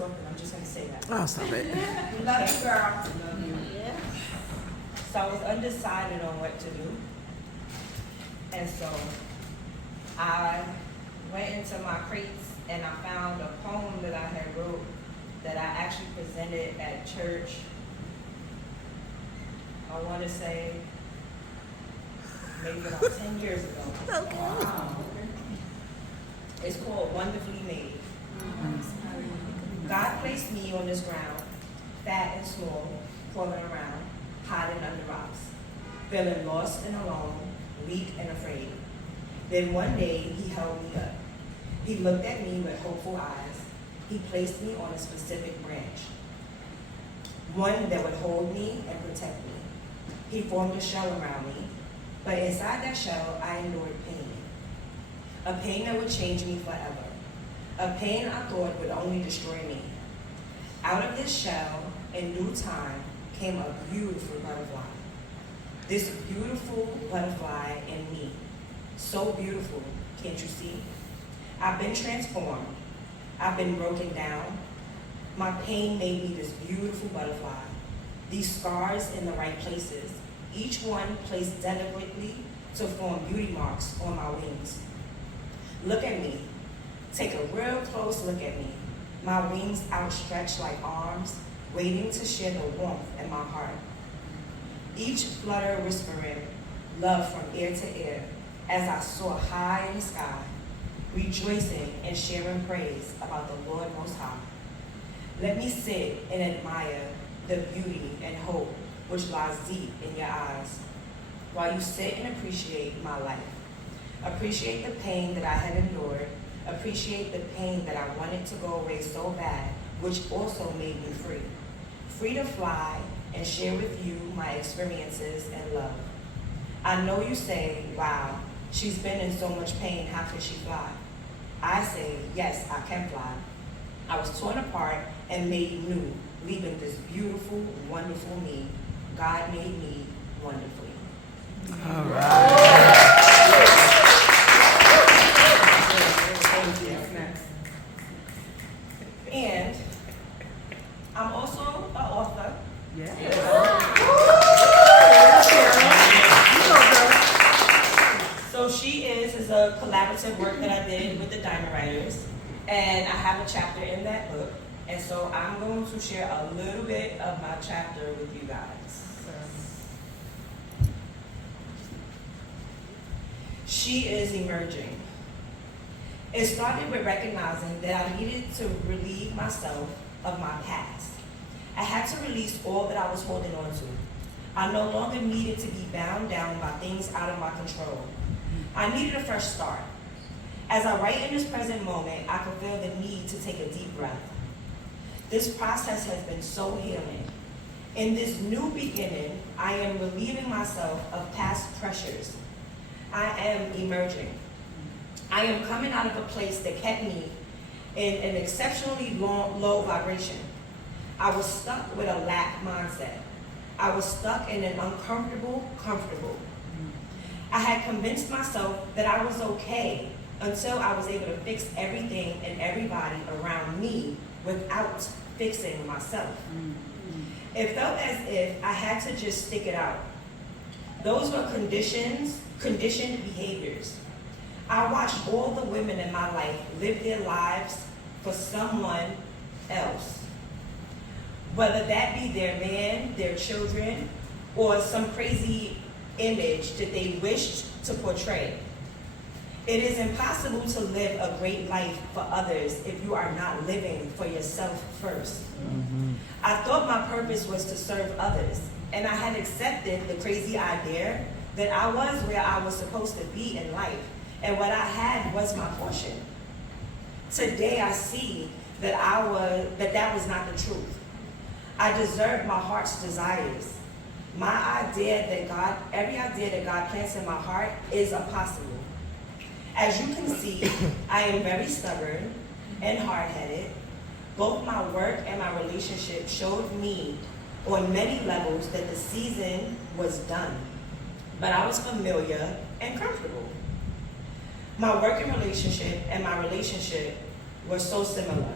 talking. I'm just going to say that. Oh, stop it. Love you, girl. Love you. Yeah. So I was undecided on what to do. And so I went into my crates and I found a poem that I had wrote that I actually presented at church. I want to say maybe about 10 years ago. Okay. Wow. It's called Wonderfully Made. God placed me on this ground, fat and small, crawling around, hiding under rocks, feeling lost and alone, weak and afraid. Then one day he held me up. He looked at me with hopeful eyes. He placed me on a specific branch, one that would hold me and protect me. He formed a shell around me, but inside that shell I endured pain. A pain that would change me forever. A pain I thought would only destroy me. Out of this shell, in due time, came a beautiful butterfly. This beautiful butterfly in me. So beautiful, can't you see? I've been transformed. I've been broken down. My pain made me this beautiful butterfly. These scars in the right places, each one placed delicately to form beauty marks on my wings. Look at me. Take a real close look at me. My wings outstretched like arms, waiting to share the warmth in my heart. Each flutter whispering love from ear to ear as I soar high in the sky, rejoicing and sharing praise about the Lord Most High. Let me sit and admire the beauty and hope which lies deep in your eyes, while you sit and appreciate my life. Appreciate the pain that I had endured. Appreciate the pain that I wanted to go away so bad, which also made me free. Free to fly and share with you my experiences and love. I know you say, wow, she's been in so much pain, how can she fly? I say, yes, I can fly. I was torn apart and made new, leaving this beautiful, wonderful me. God made me wonderfully. All right. And I'm also an author. Yeah. So She is a collaborative work that I did with the Diamond Writers. And I have a chapter in that book. And so I'm going to share a little bit of my chapter with you guys. She is emerging. It started with recognizing that I needed to relieve myself of my past. I had to release all that I was holding on to. I no longer needed to be bound down by things out of my control. I needed a fresh start. As I write in this present moment, I could feel the need to take a deep breath. This process has been so healing. In this new beginning, I am relieving myself of past pressures. I am emerging. I am coming out of a place that kept me in an exceptionally low vibration. I was stuck with a lack mindset. I was stuck in an uncomfortable comfortable. I had convinced myself that I was okay until I was able to fix everything and everybody around me without fixing myself. It felt as if I had to just stick it out. Those were conditioned behaviors. I watched all the women in my life live their lives for someone else. Whether that be their man, their children, or some crazy image that they wished to portray. It is impossible to live a great life for others if you are not living for yourself first. I thought my purpose was to serve others, and I had accepted the crazy idea that I was where I was supposed to be in life, and what I had was my portion. Today I see that that was not the truth. I deserved my heart's desires. Every idea that God plants in my heart is impossible. As you can see, I am very stubborn and hard-headed. Both my work and my relationship showed me on many levels that the season was done, but I was familiar and comfortable. My work and my relationship were so similar.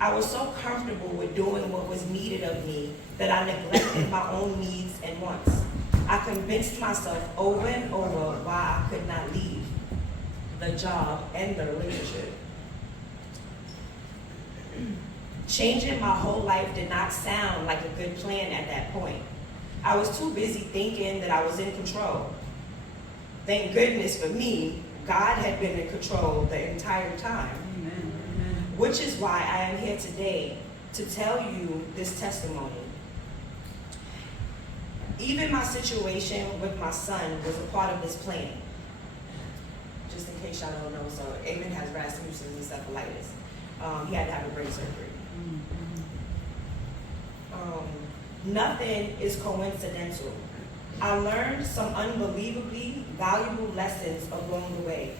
I was so comfortable with doing what was needed of me that I neglected my own needs and wants. I convinced myself over and over why I could not leave the job and the relationship. Changing my whole life did not sound like a good plan at that point. I was too busy thinking that I was in control. Thank goodness for me, God had been in control the entire time. Amen. Which is why I am here today to tell you this testimony. Even my situation with my son was a part of this plan. Just in case y'all don't know, so Amen has Rasmussen's encephalitis. He had to have a brain surgery. Nothing is coincidental. I learned some unbelievably valuable lessons along the way.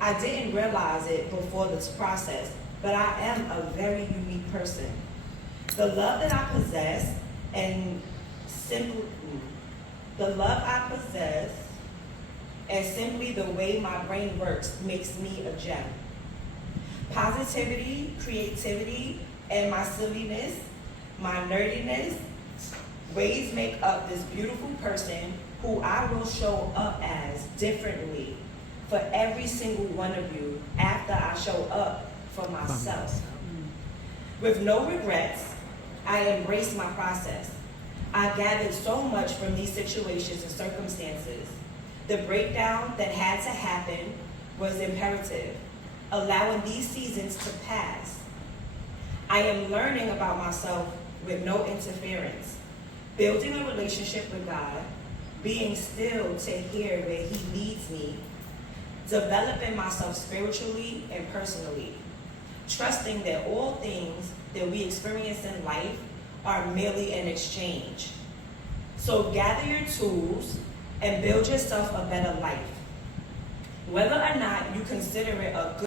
I didn't realize it before this process, but I am a very unique person. The love that I possess and simply the way my brain works makes me a gem. Positivity, creativity, and my silliness, my nerdiness, ways make up this beautiful person who I will show up as differently for every single one of you after I show up for myself. With no regrets, I embrace my process. I gathered so much from these situations and circumstances. The breakdown that had to happen was imperative, allowing these seasons to pass. I am learning about myself with no interference, building a relationship with God, being still to hear where He leads me, developing myself spiritually and personally, trusting that all things that we experience in life are merely an exchange. So gather your tools and build yourself a better life. Whether or not you consider it a good